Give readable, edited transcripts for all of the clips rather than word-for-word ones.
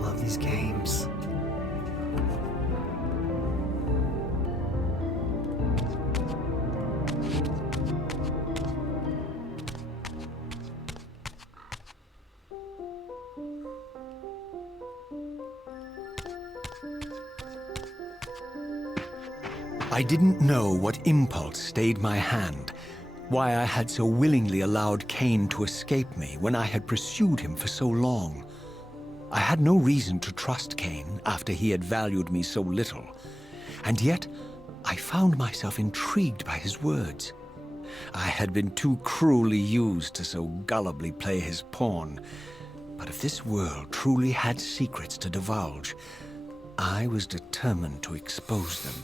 love these games. I didn't know what impulse stayed my hand, why I had so willingly allowed Kain to escape me when I had pursued him for so long. I had no reason to trust Kain after he had valued me so little, and yet I found myself intrigued by his words. I had been too cruelly used to so gullibly play his pawn, but if this world truly had secrets to divulge, I was determined to expose them.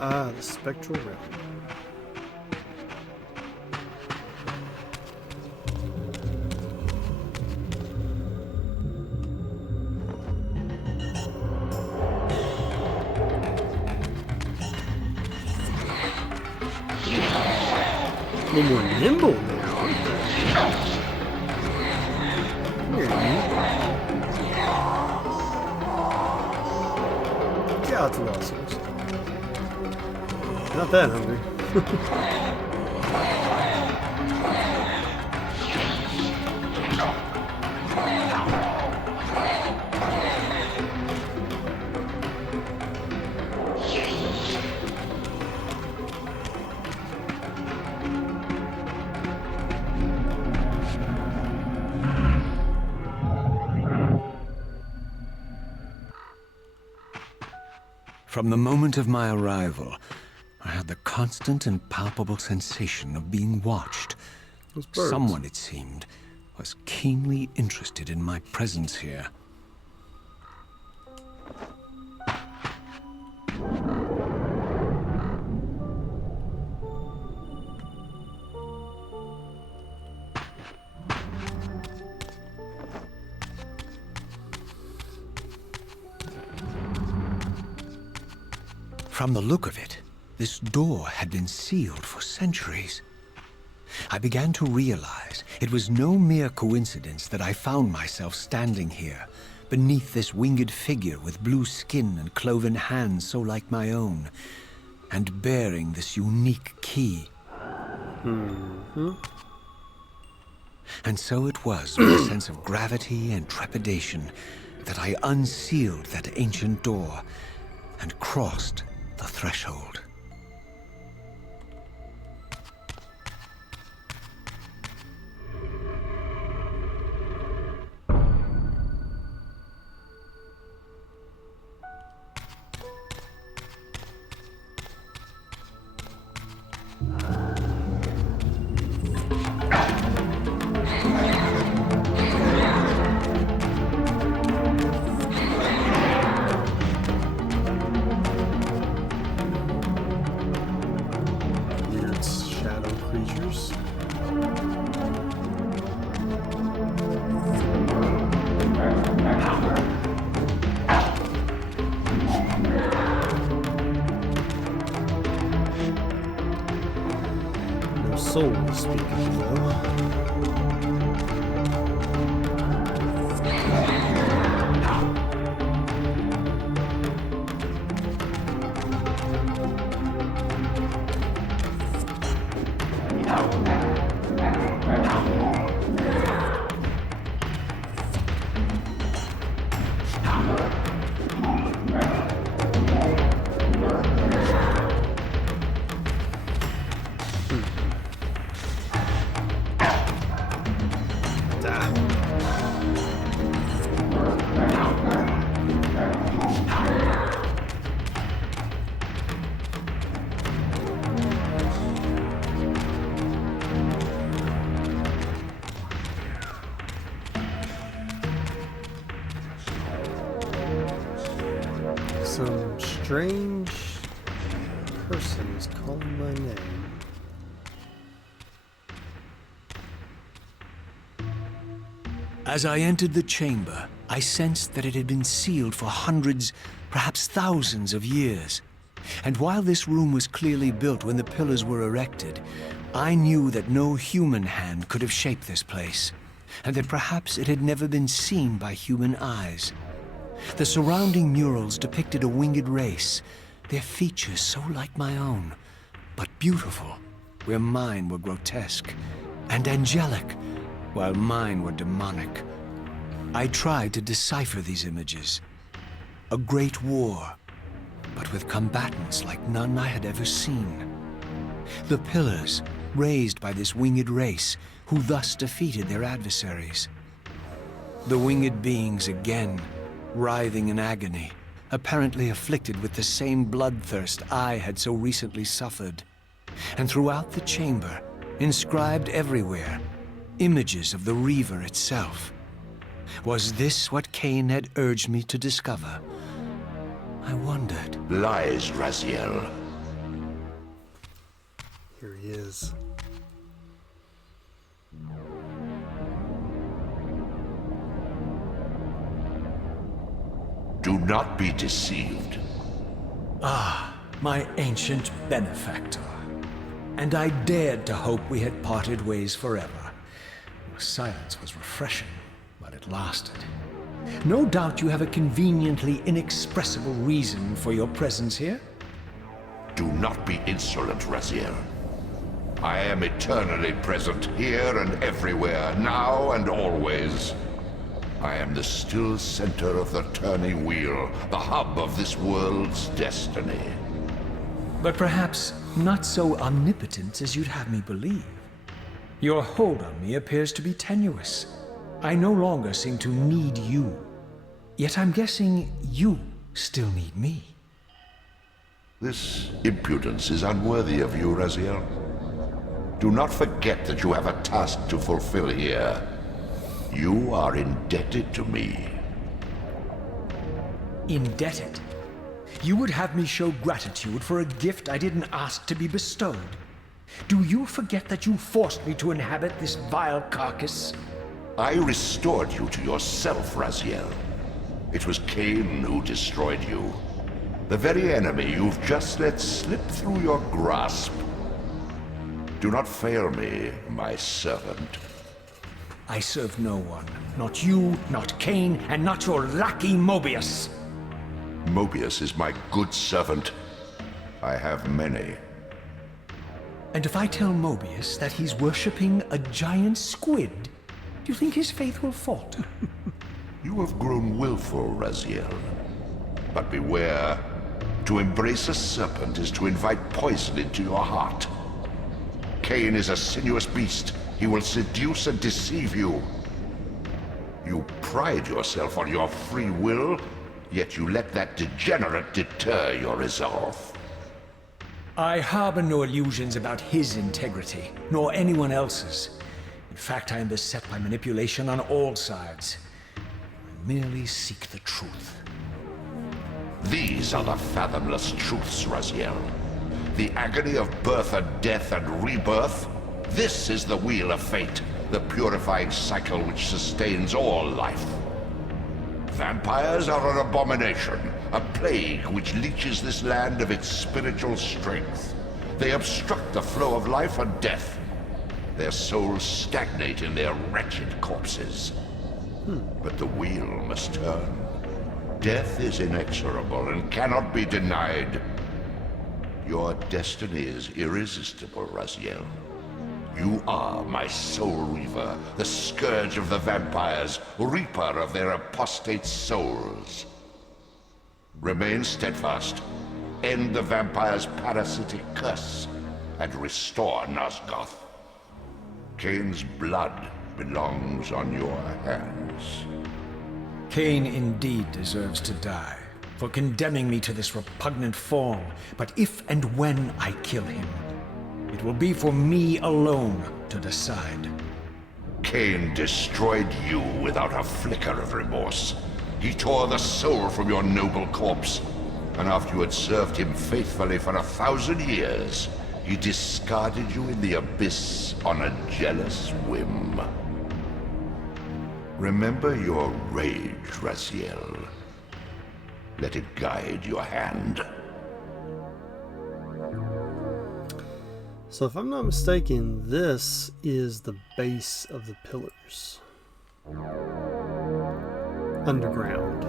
Ah, the spectral realm. A little more nimble now, aren't they? Here, you. Get out to us. Not that hungry. From the moment of my arrival, I had the constant and palpable sensation of being watched. Those birds. Someone, it seemed, was keenly interested in my presence here. From the look of it, this door had been sealed for centuries. I began to realize it was no mere coincidence that I found myself standing here, beneath this winged figure with blue skin and cloven hands so like my own, and bearing this unique key. And so it was with a sense of gravity and trepidation that I unsealed that ancient door and crossed the threshold. Soul speaking, though. Some strange person is calling my name. As I entered the chamber, I sensed that it had been sealed for hundreds, perhaps thousands of years. And while this room was clearly built when the pillars were erected, I knew that no human hand could have shaped this place, and that perhaps it had never been seen by human eyes. The surrounding murals depicted a winged race, their features so like my own, but beautiful, where mine were grotesque, and angelic, while mine were demonic. I tried to decipher these images. A great war, but with combatants like none I had ever seen. The pillars, raised by this winged race, who thus defeated their adversaries. The winged beings again, writhing in agony, apparently afflicted with the same bloodthirst I had so recently suffered. And throughout the chamber, inscribed everywhere, images of the Reaver itself. Was this what Kain had urged me to discover? I wondered. Lies, Raziel. Here he is. Do not be deceived. My ancient benefactor. And I dared to hope we had parted ways forever. Your silence was refreshing, but it lasted. No doubt you have a conveniently inexpressible reason for your presence here. Do not be insolent, Raziel. I am eternally present here and everywhere, now and always. I am the still center of the turning wheel, the hub of this world's destiny. But perhaps not so omnipotent as you'd have me believe. Your hold on me appears to be tenuous. I no longer seem to need you. Yet I'm guessing you still need me. This impudence is unworthy of you, Raziel. Do not forget that you have a task to fulfill here. You are indebted to me. Indebted? You would have me show gratitude for a gift I didn't ask to be bestowed. Do you forget that you forced me to inhabit this vile carcass? I restored you to yourself, Raziel. It was Kain who destroyed you. The very enemy you've just let slip through your grasp. Do not fail me, my servant. I serve no one. Not you, not Kain, and not your lackey Mobius. Mobius is my good servant. I have many. And if I tell Mobius that he's worshipping a giant squid, do you think his faith will falter? You have grown willful, Raziel. But beware. To embrace a serpent is to invite poison into your heart. Kain is a sinuous beast. He will seduce and deceive you. You pride yourself on your free will, yet you let that degenerate deter your resolve. I harbor no illusions about his integrity, nor anyone else's. In fact, I am beset by manipulation on all sides. I merely seek the truth. These are the fathomless truths, Raziel. The agony of birth and death and rebirth. This is the wheel of fate, the purifying cycle which sustains all life. Vampires are an abomination, a plague which leeches this land of its spiritual strength. They obstruct the flow of life and death. Their souls stagnate in their wretched corpses. But the wheel must turn. Death is inexorable and cannot be denied. Your destiny is irresistible, Raziel. You are my soul reaver, the scourge of the vampires, reaper of their apostate souls. Remain steadfast, end the vampire's parasitic curse, and restore Nosgoth. Kain's blood belongs on your hands. Kain indeed deserves to die for condemning me to this repugnant form. But if and when I kill him, it will be for me alone to decide. Kain destroyed you without a flicker of remorse. He tore the soul from your noble corpse, and after you had served him faithfully for 1,000 years, he discarded you in the abyss on a jealous whim. Remember your rage, Raziel. Let it guide your hand. So if I'm not mistaken, this is the base of the pillars. Underground.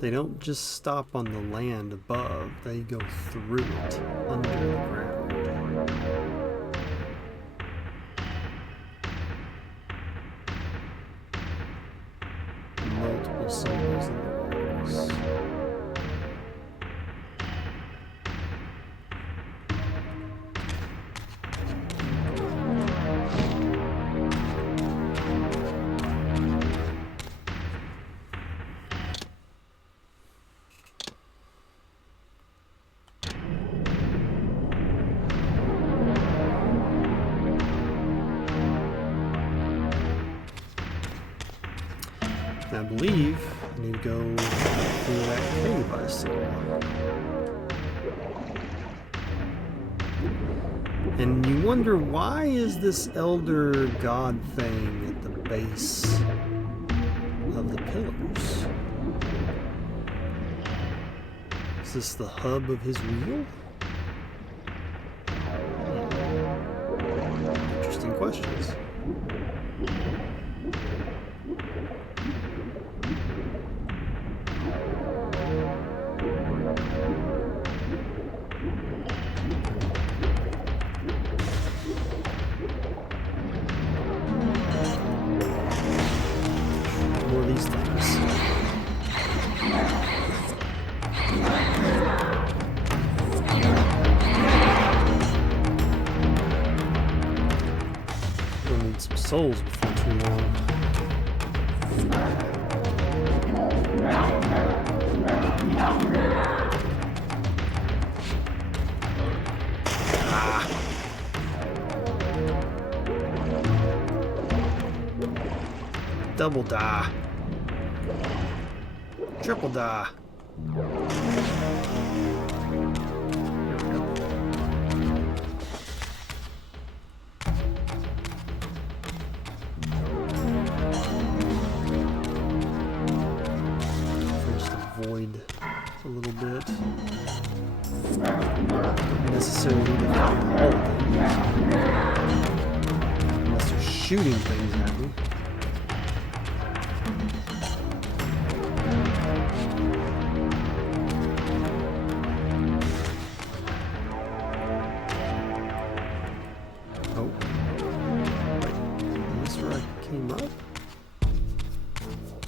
They don't just stop on the land above, they go through it, under the ground. Multiple symbols in the walls. I believe I need to go through that cave I saw. And you wonder, why is this elder god thing at the base of the pillars? Is this the hub of his wheel? Interesting questions. More of these things. We'll need some souls before too long. Double die. Triple die. There we go. Just avoid a little bit. Not necessarily need to fight all of them. Unless they're shooting things at me.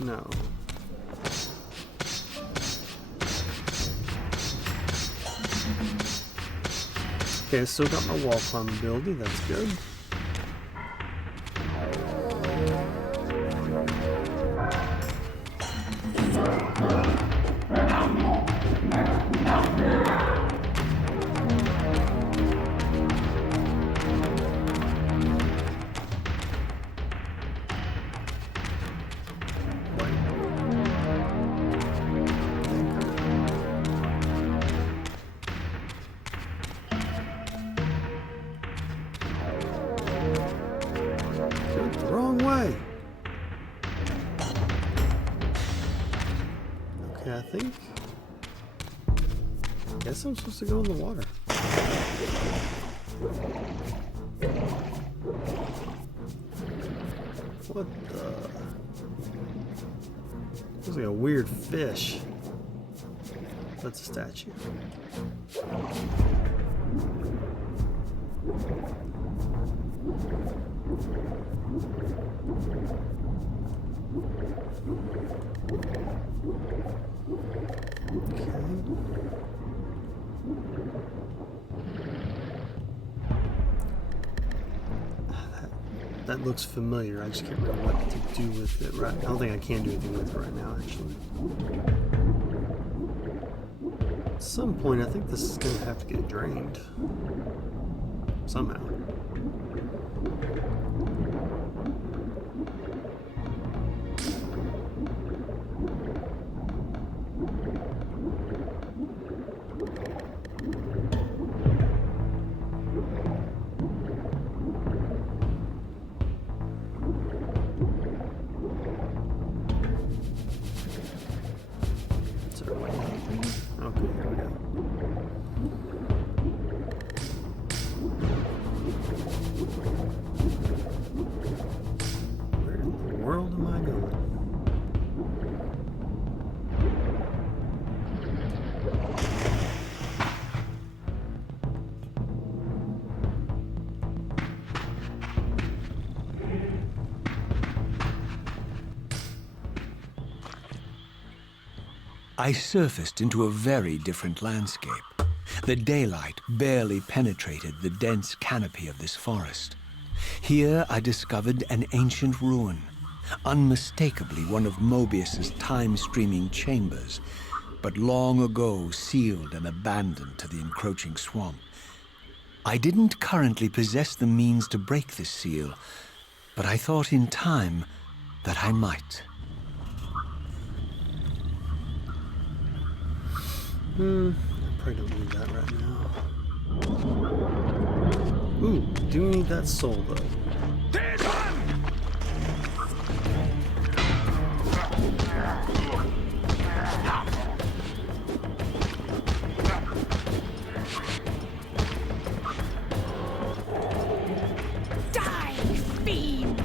No. Okay, I still got my wall climbing ability, that's good. Okay, I think. I guess I'm supposed to go in the water. What the? Looks like a weird fish. That's a statue. That looks familiar. I just can't remember what to do with it. Right? I don't think I can do anything with it right now, actually. At some point, I think this is going to have to get drained. Somehow. Okay, here we go. Where in the world am I going? I surfaced into a very different landscape. The daylight barely penetrated the dense canopy of this forest. Here I discovered an ancient ruin, unmistakably one of Mobius's time-streaming chambers, but long ago sealed and abandoned to the encroaching swamp. I didn't currently possess the means to break this seal, but I thought in time that I might. I probably don't need that right now. Ooh, do need that soul though. There's one! Die, fiend!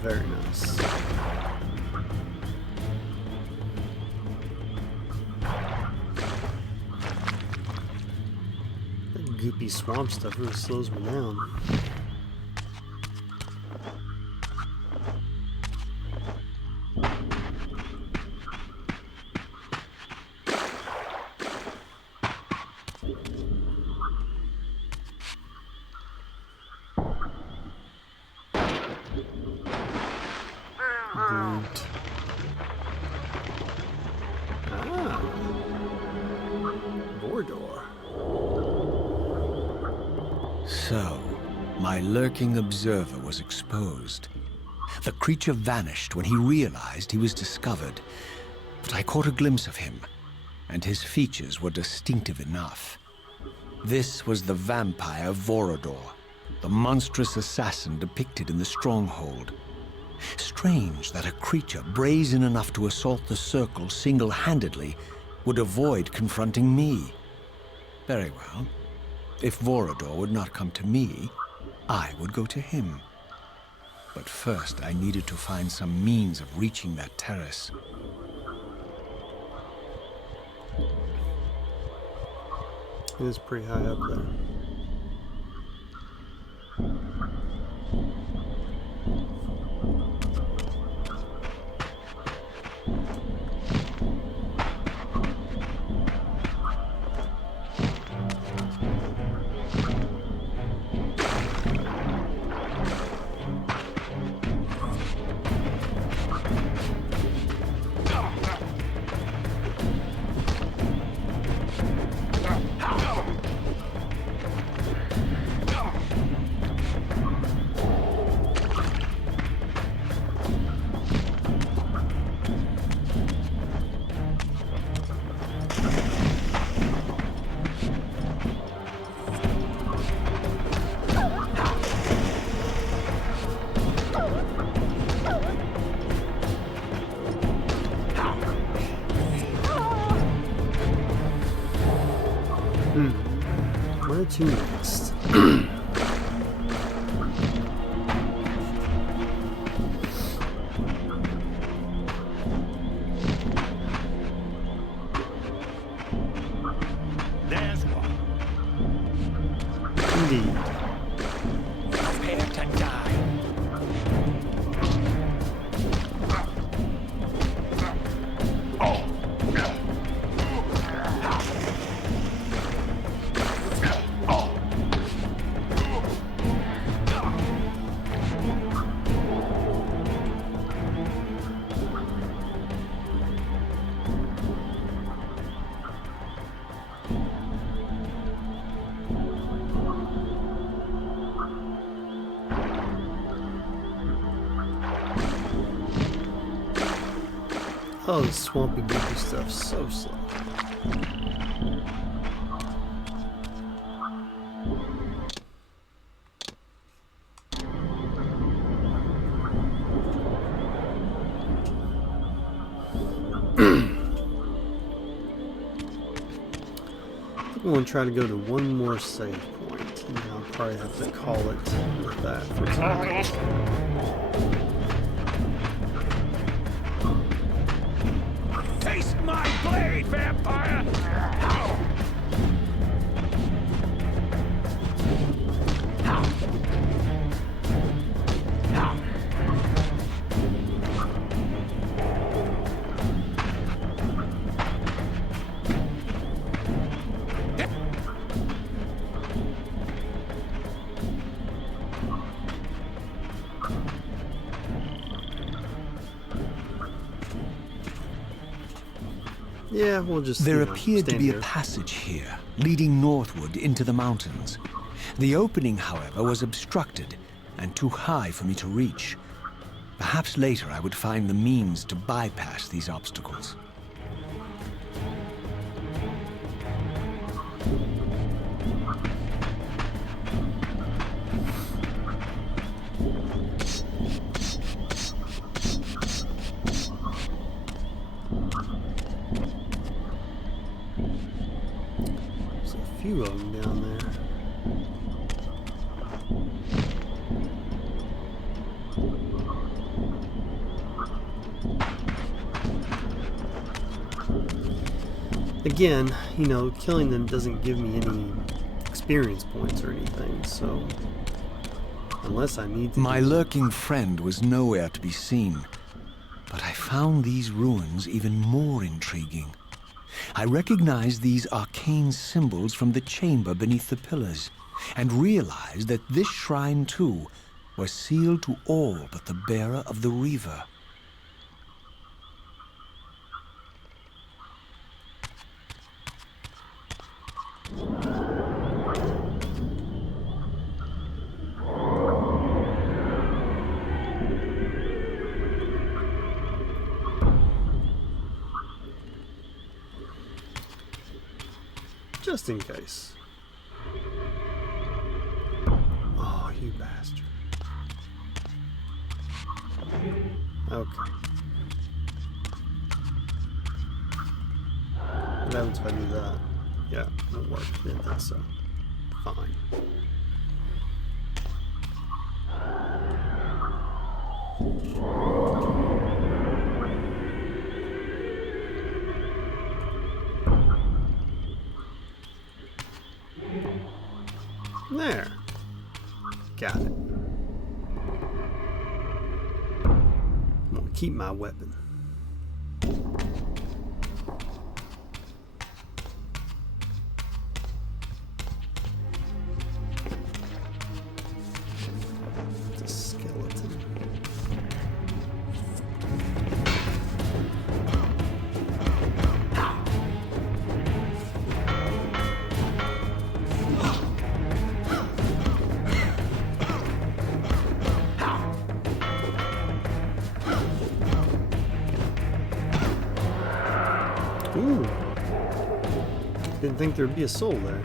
Very nice. That goopy swamp stuff really slows me down. Good. Ah. Vorador. So, my lurking observer was exposed. The creature vanished when he realized he was discovered, but I caught a glimpse of him, and his features were distinctive enough. This was the vampire Vorador, the monstrous assassin depicted in the stronghold. Strange that a creature brazen enough to assault the circle single-handedly would avoid confronting me. Very well. If Vorador would not come to me, I would go to him. But first I needed to find some means of reaching that terrace. It is pretty high up there. Where to next? There's one. Indeed. Prepare to die. Oh, the swampy goopy stuff, so slow. I'm going to try to go to one more save point, and I'll probably have to call it with that for tonight. Taste my blade, vampire! Yeah, we'll just. There you know, appeared to stand be here. a passage here, leading northward into the mountains. The opening, however, was obstructed and too high for me to reach. Perhaps later I would find the means to bypass these obstacles. There's a few of them down there. Again, you know, killing them doesn't give me any experience points or anything, so unless I need to. My lurking friend was nowhere to be seen, but I found these ruins even more intriguing. I recognized these arcane symbols from the chamber beneath the pillars, and realized that this shrine, too, was sealed to all but the bearer of the Reaver. Just in case. Oh, you bastard. Okay. What happens if I do that? Yeah, it'll work. Didn't think so. Fine. There. Got it. I'm gonna keep my weapon. It's a skeleton. Ooh. Didn't think there'd be a soul there.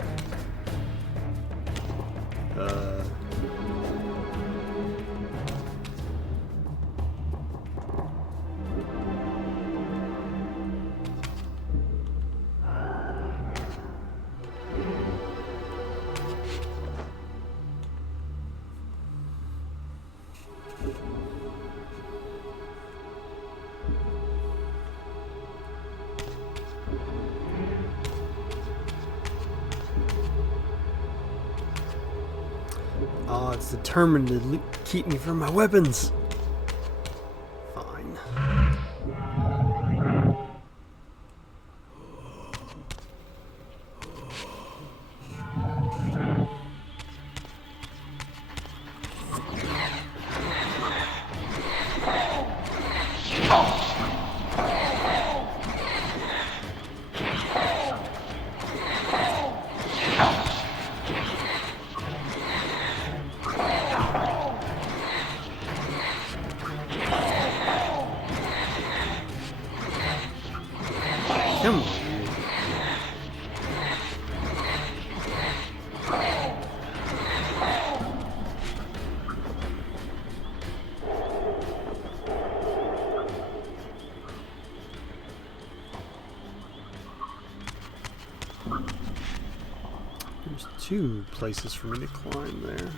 Oh, it's determined to keep me from my weapons. Fine. 2 places for me to climb there.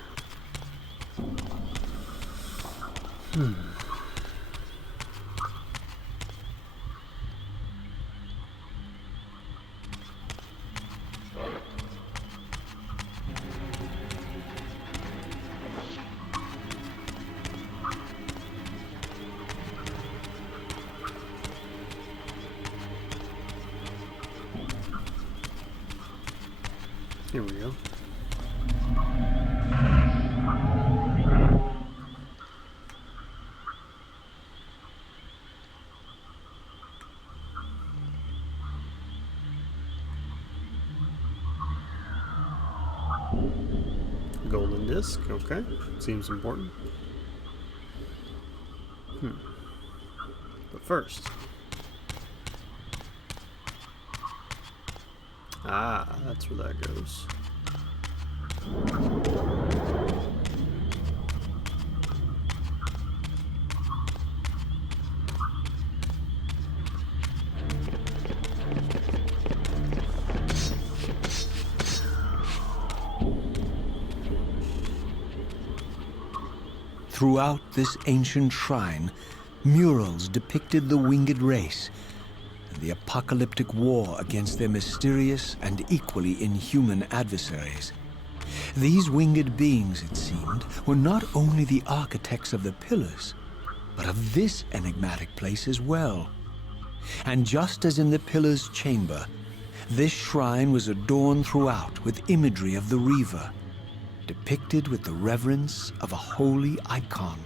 Here we go. Golden disc, okay. Seems important. But first. Ah, that's where that goes. Throughout this ancient shrine, murals depicted the winged race and the apocalyptic war against their mysterious and equally inhuman adversaries. These winged beings, it seemed, were not only the architects of the pillars, but of this enigmatic place as well. And just as in the pillar's chamber, this shrine was adorned throughout with imagery of the Reaver, depicted with the reverence of a holy icon.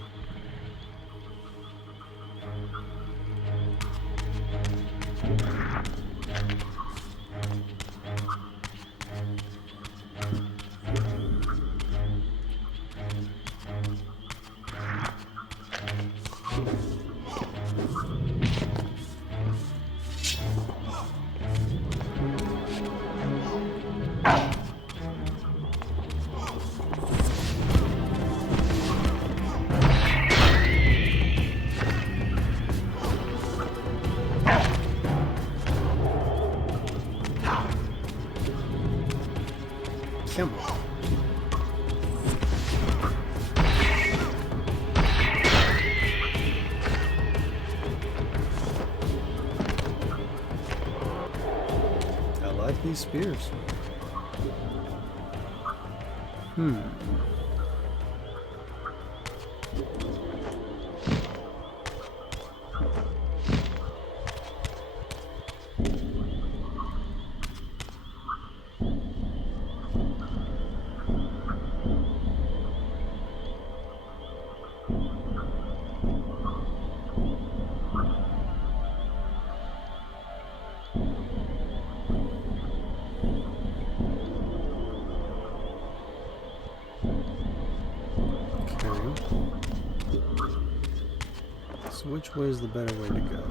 Come on. I like these spears. So which way is the better way to go?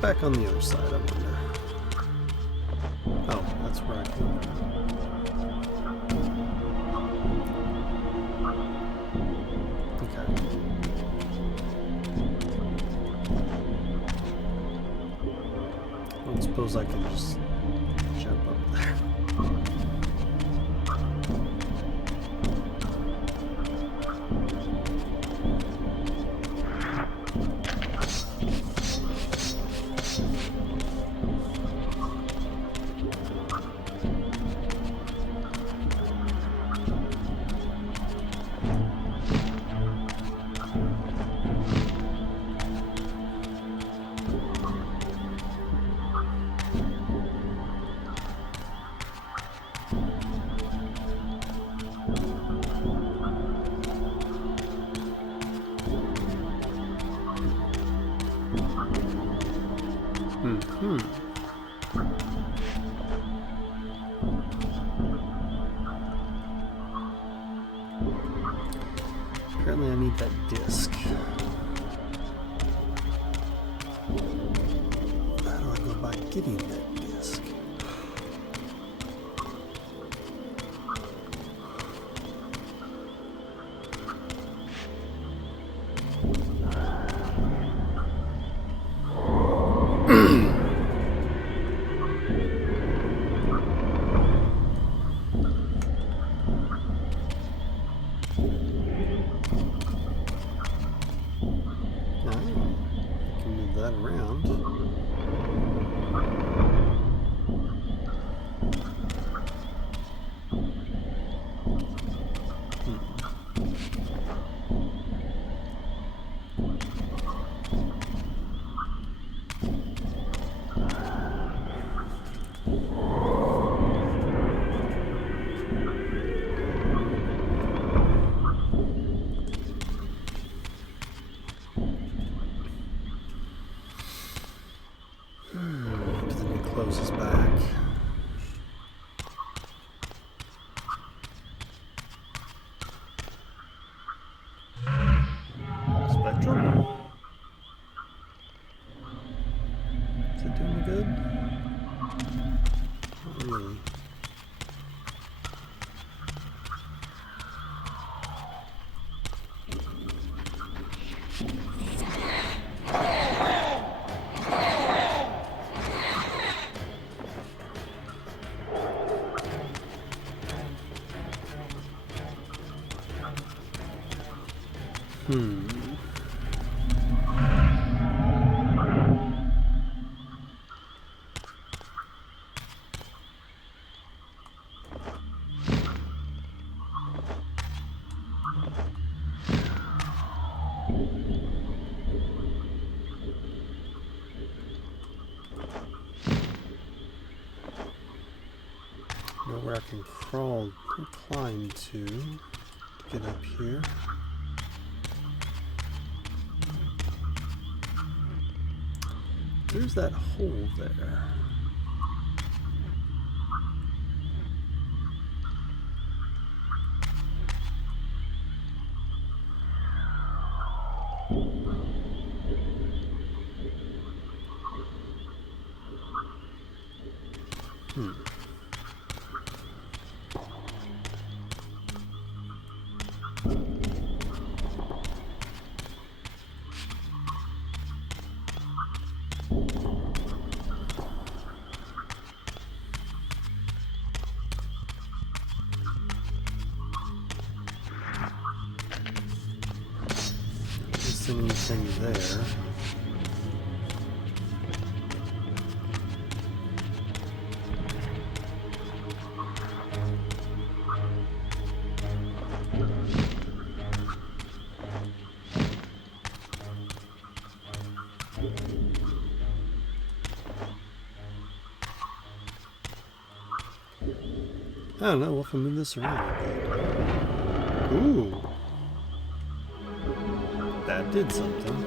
Back on the other side, I wonder. Oh, that's where I came from. Okay. I don't suppose I can just jump up there. Apparently I need that disc. How do I go about getting that disc? Closes back. Spectrum? Is it doing good? Not really. Know where I can crawl or climb to get up here. There's that hole there. Anything there. I don't know if I move this around a bit. Ooh. That did something.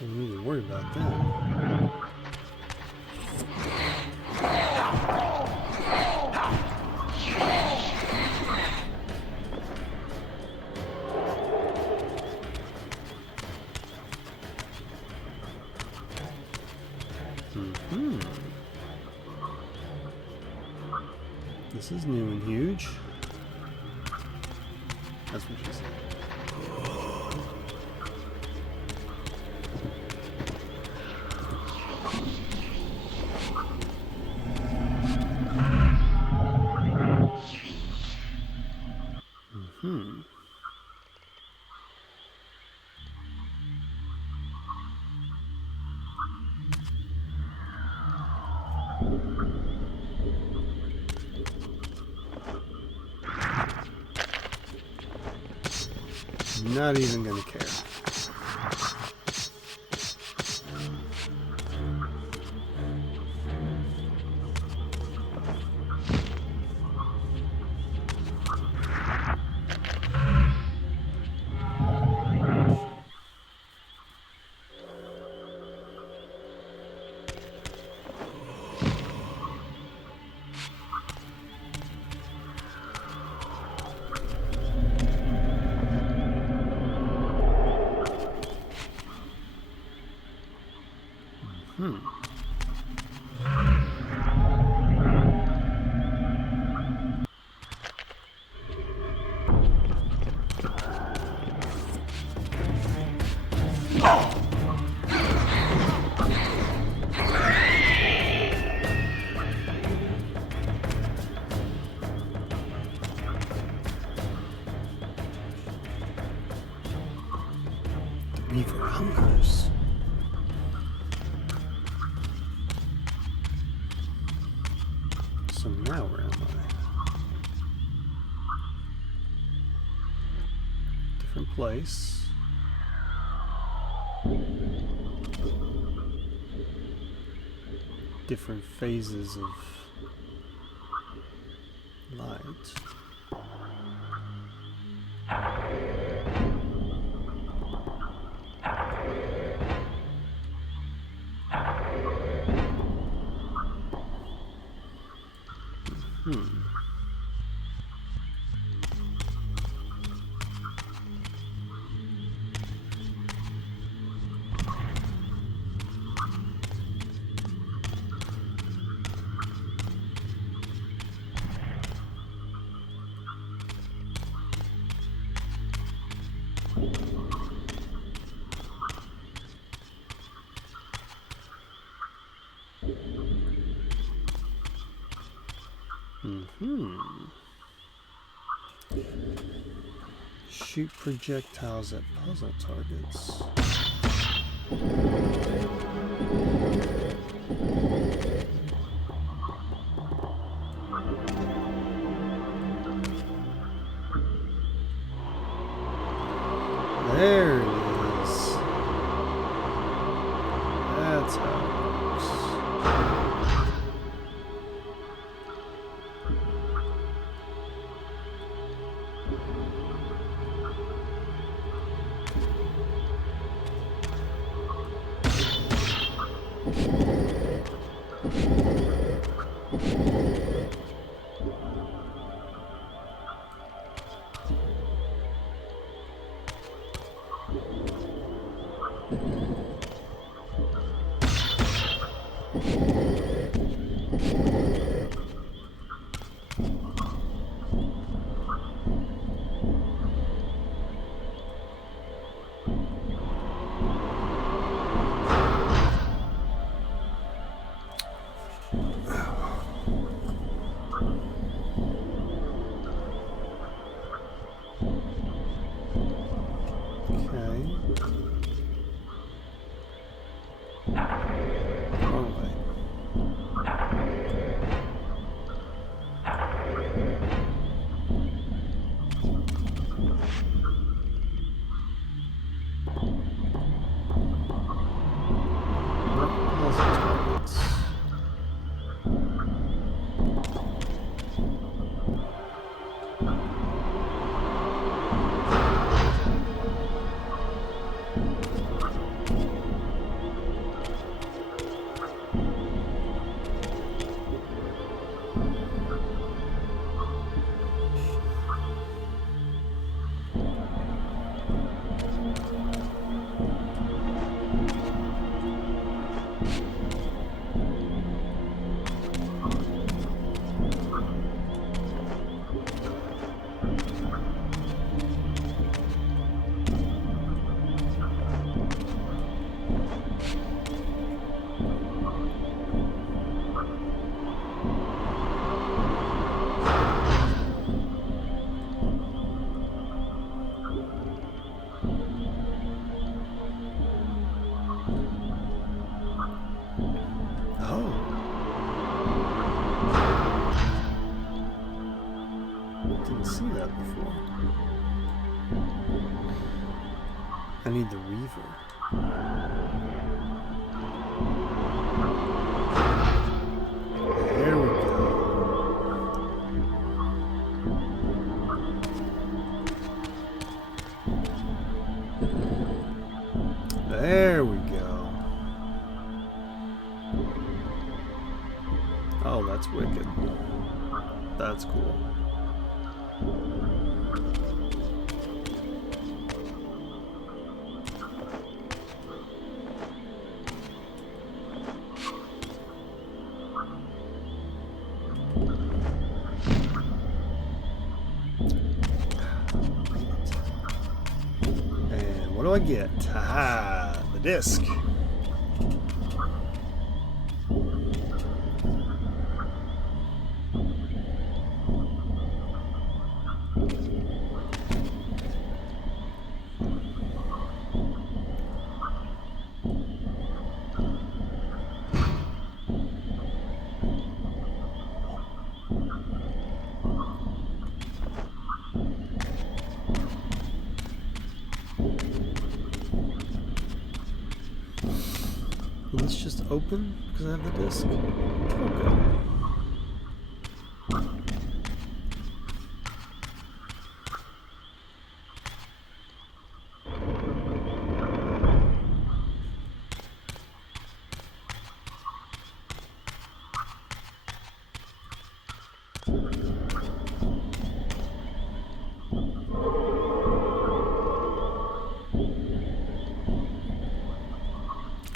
Don't need to worry about that. This is new and huge. That's what she said. Not even gonna care. hungers. So now where am I? Different place. Different phases of light. Shoot projectiles at puzzle targets. There it is. That's how it works. Didn't see that before. I need the Reaver. There we go. There we go. Oh, that's wicked. That's cool. And what do I get? Haha, the disc. open because I have the disc?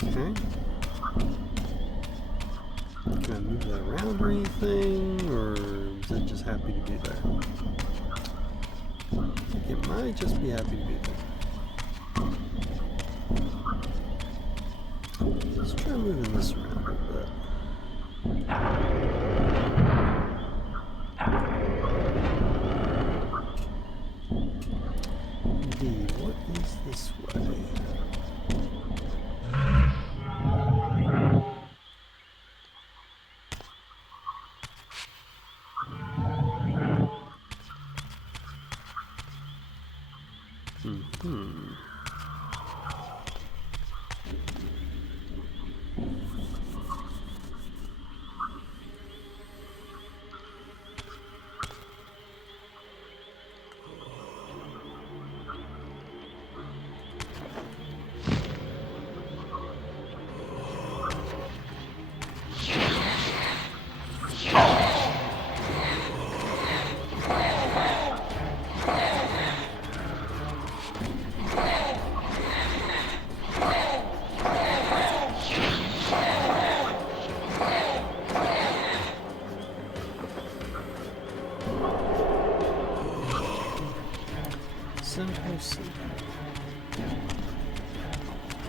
Okay. Okay. Can I move that around or anything, or is it just happy to be there? I think it might just be happy to be there. Let's try moving this around a bit. Indeed, what is this way?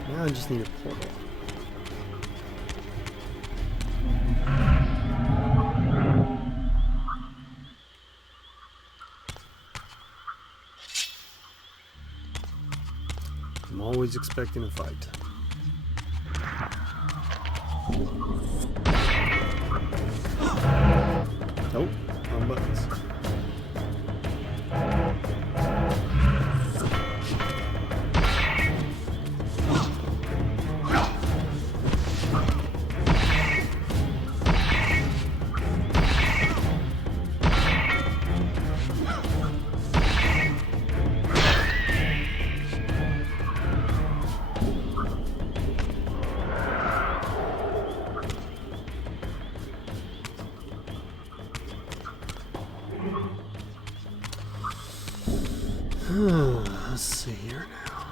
Now I just need a portal. I'm always expecting a fight. Nope, wrong buttons. Let's see here now.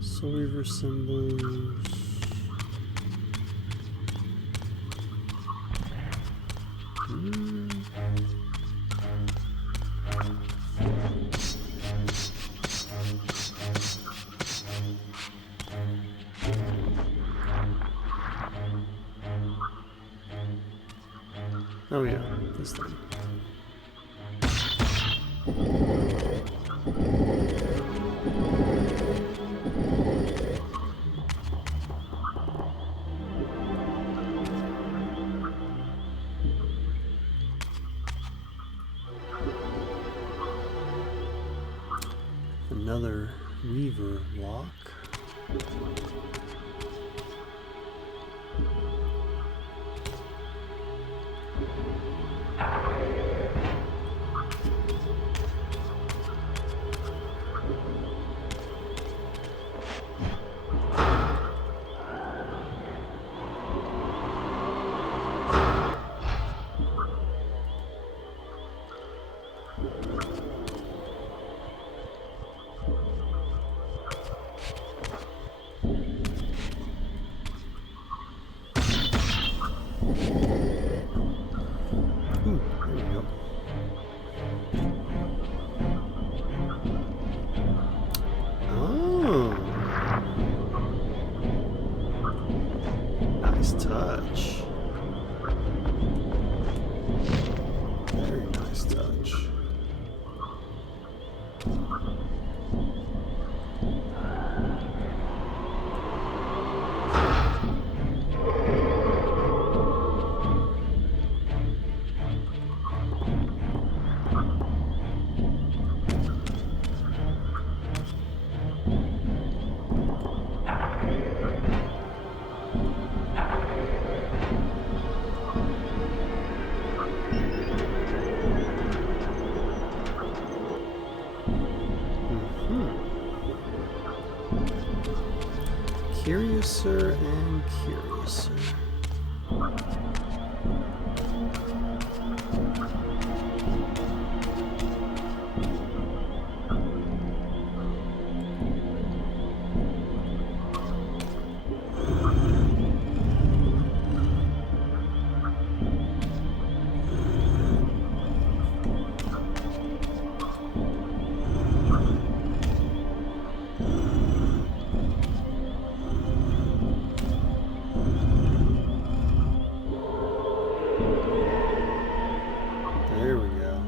Soul Reaver symbols. Oh yeah, this thing. Another Reaver lock. Touch. Very nice touch. Curiouser and Curiouser. There we go.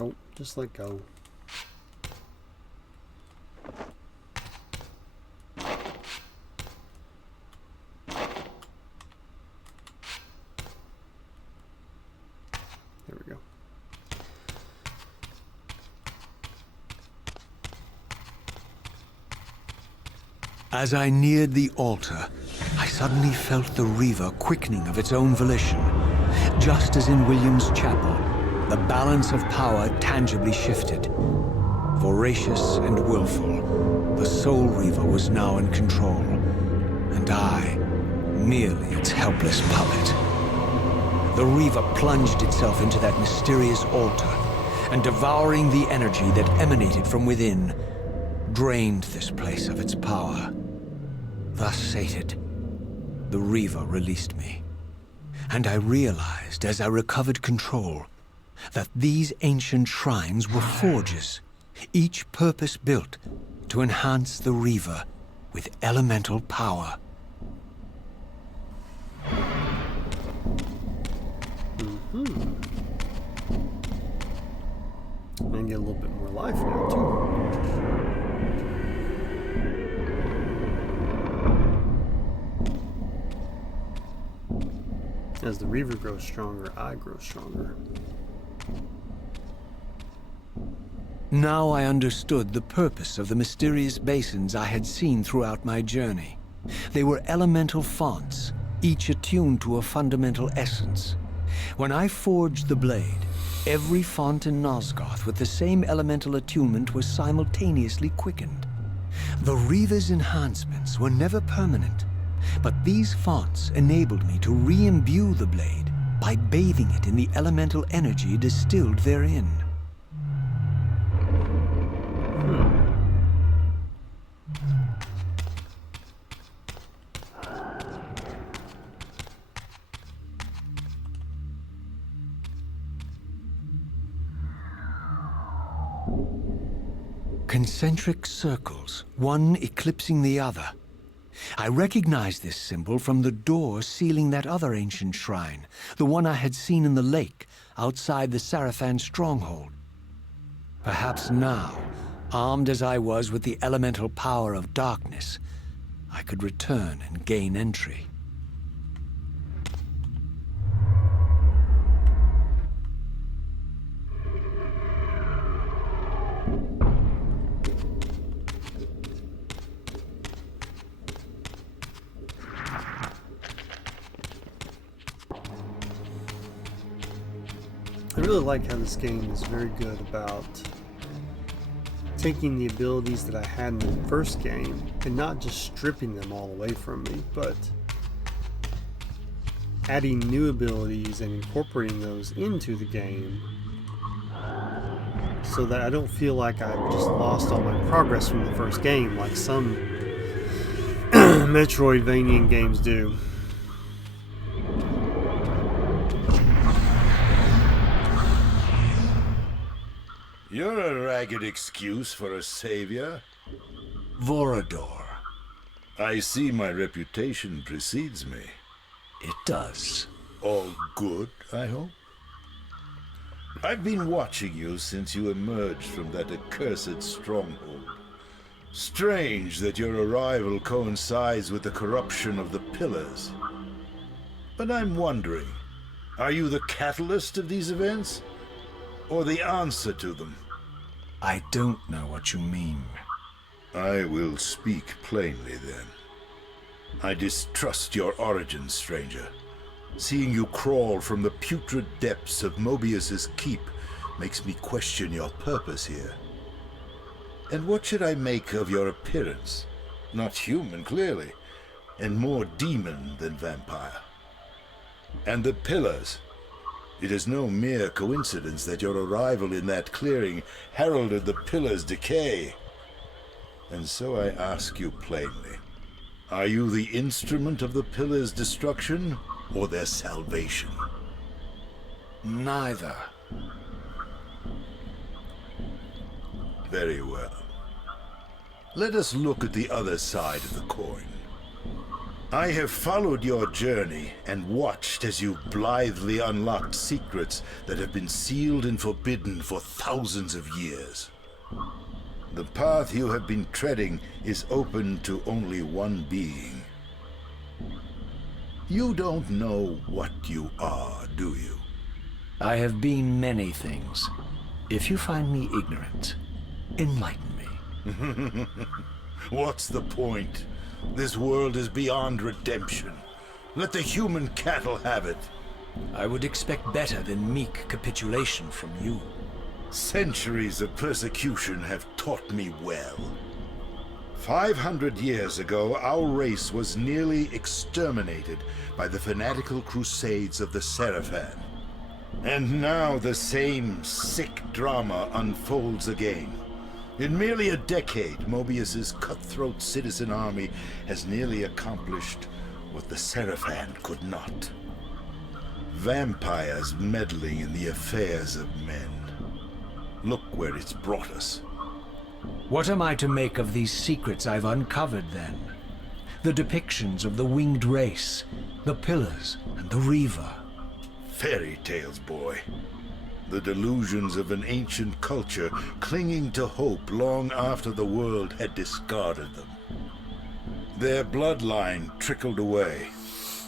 Oh, just let go. There we go. As I neared the altar, I suddenly felt the Reaver quickening of its own volition. Just as in William's chapel, the balance of power tangibly shifted. Voracious and willful, the Soul Reaver was now in control, and I, merely its helpless puppet. The Reaver plunged itself into that mysterious altar, and devouring the energy that emanated from within, drained this place of its power. Thus sated, the Reaver released me, and I realized as I recovered control that these ancient shrines were forges, each purpose-built to enhance the Reaver with elemental power. And get a little bit more life now, too. As the Reaver grows stronger, I grow stronger. Now I understood the purpose of the mysterious basins I had seen throughout my journey. They were elemental fonts, each attuned to a fundamental essence. When I forged the blade, every font in Nosgoth with the same elemental attunement was simultaneously quickened. The Reaver's enhancements were never permanent, but these fonts enabled me to re-imbue the blade by bathing it in the elemental energy distilled therein. Concentric circles, one eclipsing the other. I recognized this symbol from the door sealing that other ancient shrine, the one I had seen in the lake outside the Sarafan stronghold. Perhaps now, armed as I was with the elemental power of darkness, I could return and gain entry. I really like how this game is very good about taking the abilities that I had in the first game and not just stripping them all away from me, but adding new abilities and incorporating those into the game so that I don't feel like I've just lost all my progress from the first game like some Metroidvania games do. You're a ragged excuse for a savior. Vorador. I see my reputation precedes me. It does. All good, I hope? I've been watching you since you emerged from that accursed stronghold. Strange that your arrival coincides with the corruption of the Pillars. But I'm wondering, are you the catalyst of these events? Or the answer to them? I don't know what you mean. I will speak plainly then. I distrust your origin, stranger. Seeing you crawl from the putrid depths of Mobius's keep makes me question your purpose here. And what should I make of your appearance? Not human, clearly, and more demon than vampire. And the Pillars. It is no mere coincidence that your arrival in that clearing heralded the Pillars' decay. And so I ask you plainly, are you the instrument of the Pillars' destruction, or their salvation? Neither. Very well. Let us look at the other side of the coin. I have followed your journey and watched as you blithely unlocked secrets that have been sealed and forbidden for thousands of years. The path you have been treading is open to only one being. You don't know what you are, do you? I have been many things. If you find me ignorant, enlighten me. What's the point? This world is beyond redemption. Let the human cattle have it. I would expect better than meek capitulation from you. Centuries of persecution have taught me well. 500 years ago, our race was nearly exterminated by the fanatical crusades of the Seraphan. And now the same sick drama unfolds again. In merely a decade, Mobius's cutthroat citizen army has nearly accomplished what the Seraphan could not. Vampires meddling in the affairs of men. Look where it's brought us. What am I to make of these secrets I've uncovered, then? The depictions of the winged race, the Pillars, and the Reaver. Fairy tales, boy. The delusions of an ancient culture clinging to hope long after the world had discarded them. Their bloodline trickled away,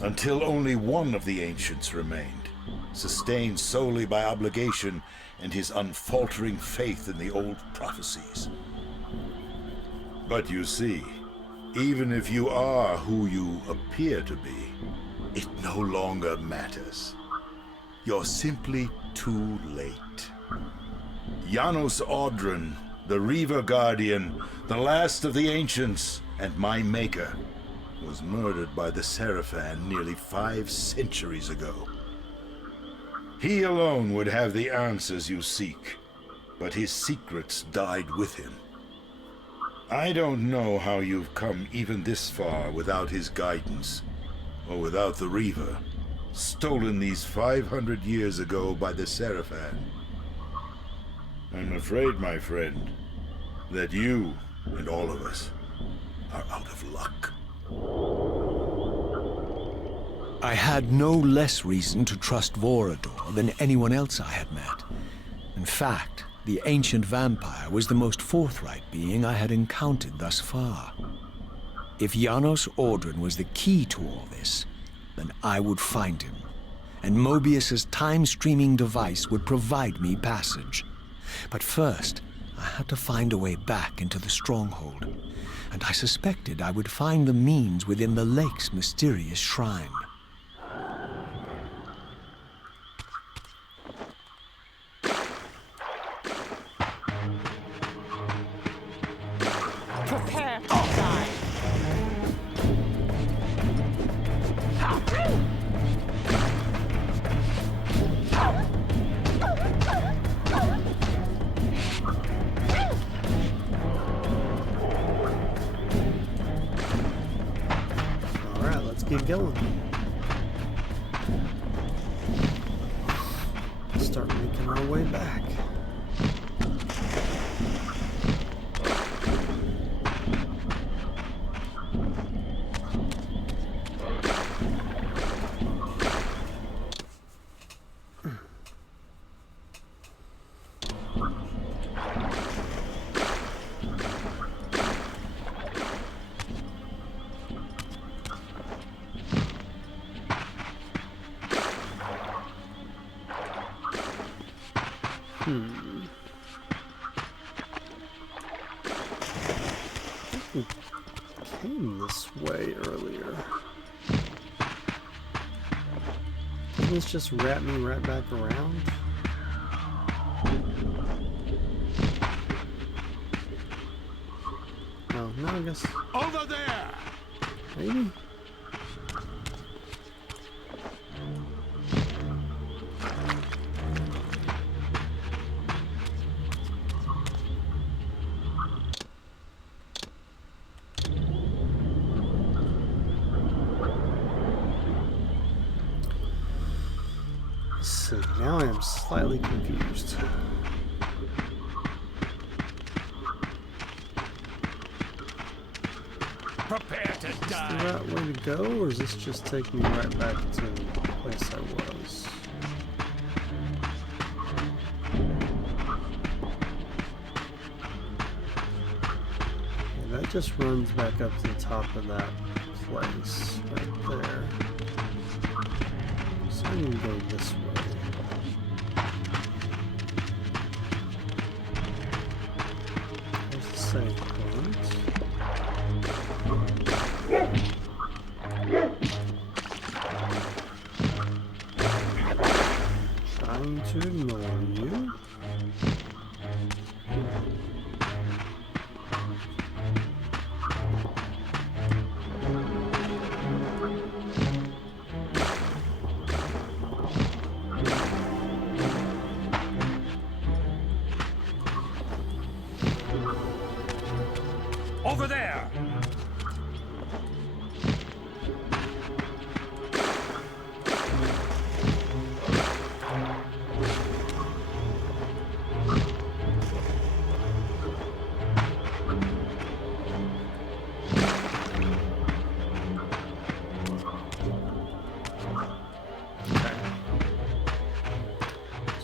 until only one of the ancients remained, sustained solely by obligation and his unfaltering faith in the old prophecies. But you see, even if you are who you appear to be, it no longer matters. You're simply too late. Janos Audron, the Reaver Guardian, the last of the ancients, and my maker, was murdered by the Seraphan nearly 5 centuries ago. He alone would have the answers you seek, but his secrets died with him. I don't know how you've come even this far without his guidance, or without the Reaver, stolen these 500 years ago by the Seraphan. I'm afraid, my friend, that you and all of us are out of luck. I had no less reason to trust Vorador than anyone else I had met. In fact, the ancient vampire was the most forthright being I had encountered thus far. If Janos Audron was the key to all this, then I would find him, and Mobius's time-streaming device would provide me passage. But first, I had to find a way back into the stronghold, and I suspected I would find the means within the lake's mysterious shrine. Prepare to die. Alright, let's get going. Start making our way back. We came this way earlier. Didn't this just wrap me right back around? Oh, no, I guess. Over there! Maybe? Let's see, now I am slightly confused. Prepare to Is the die! right way to go, or does this just take me right back to the place I was? Yeah, that just runs back up to the top of that place right there. So I need to go this way. There's the save point. Trying to ignore you. Over there!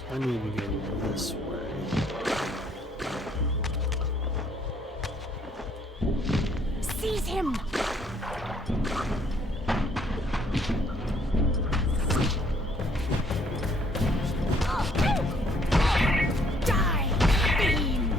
I need to go this way. Seize him! Die, fiend!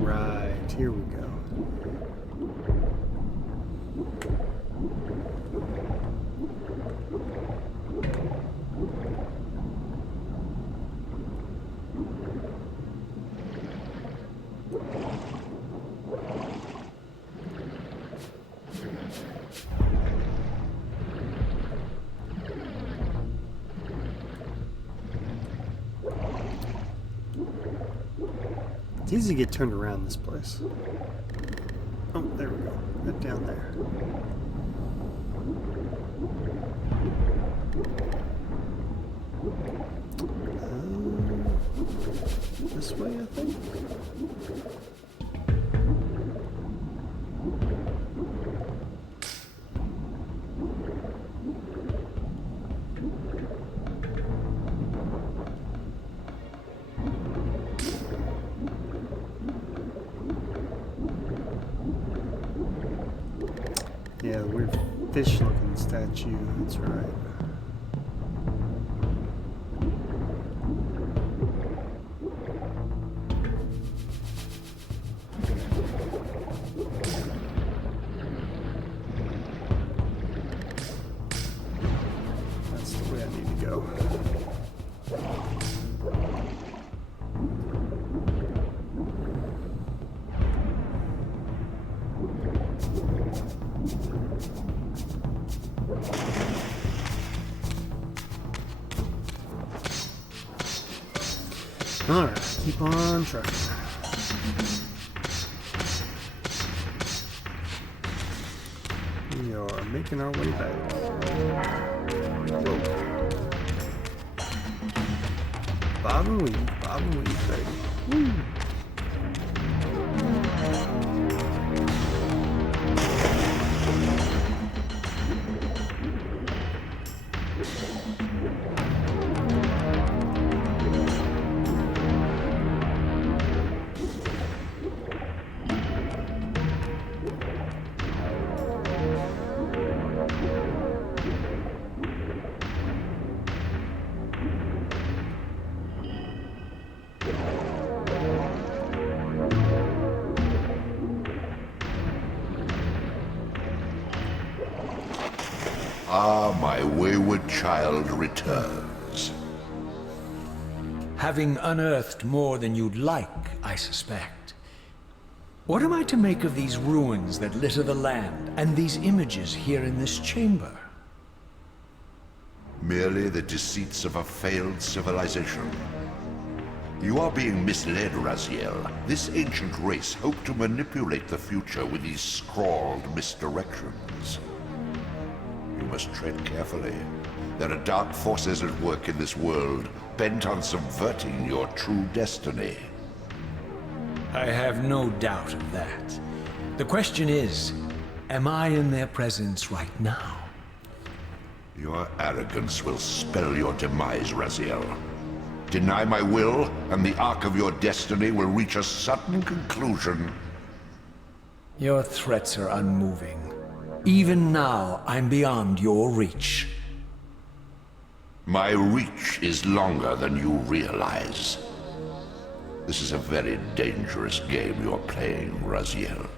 Right, here we go. It's easy to get turned around this place. Oh, there we go. Right down there. This way, I think. Yeah, weird fish-looking statue. That's right. That's the way I need to go. Alright, keep on trucking. We are making our way back. Whoa. Bob and weave, baby. Woo. Ah, my wayward child returns. Having unearthed more than you'd like, I suspect. What am I to make of these ruins that litter the land, and these images here in this chamber? Merely the deceits of a failed civilization. You are being misled, Raziel. This ancient race hoped to manipulate the future with these scrawled misdirections. You must tread carefully. There are dark forces at work in this world, bent on subverting your true destiny. I have no doubt of that. The question is, am I in their presence right now? Your arrogance will spell your demise, Raziel. Deny my will, and the arc of your destiny will reach a sudden conclusion. Your threats are unmoving. Even now, I'm beyond your reach. My reach is longer than you realize. This is a very dangerous game you're playing, Raziel.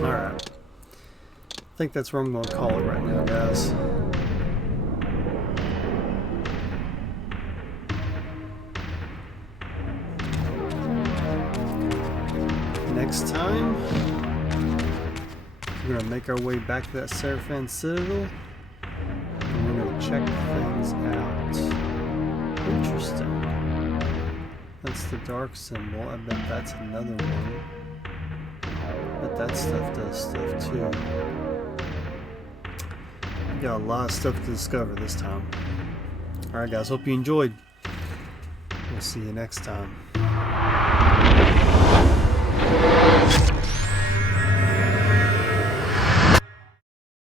Alright. I think that's where I'm going to call it right now, guys. Next time, we're going to make our way back to that Seraphan Citadel, and we're going to check things out. Interesting. That's the dark symbol. I bet that's another one. But that stuff does stuff too. We got a lot of stuff to discover this time. Alright guys, hope you enjoyed. We'll see you next time.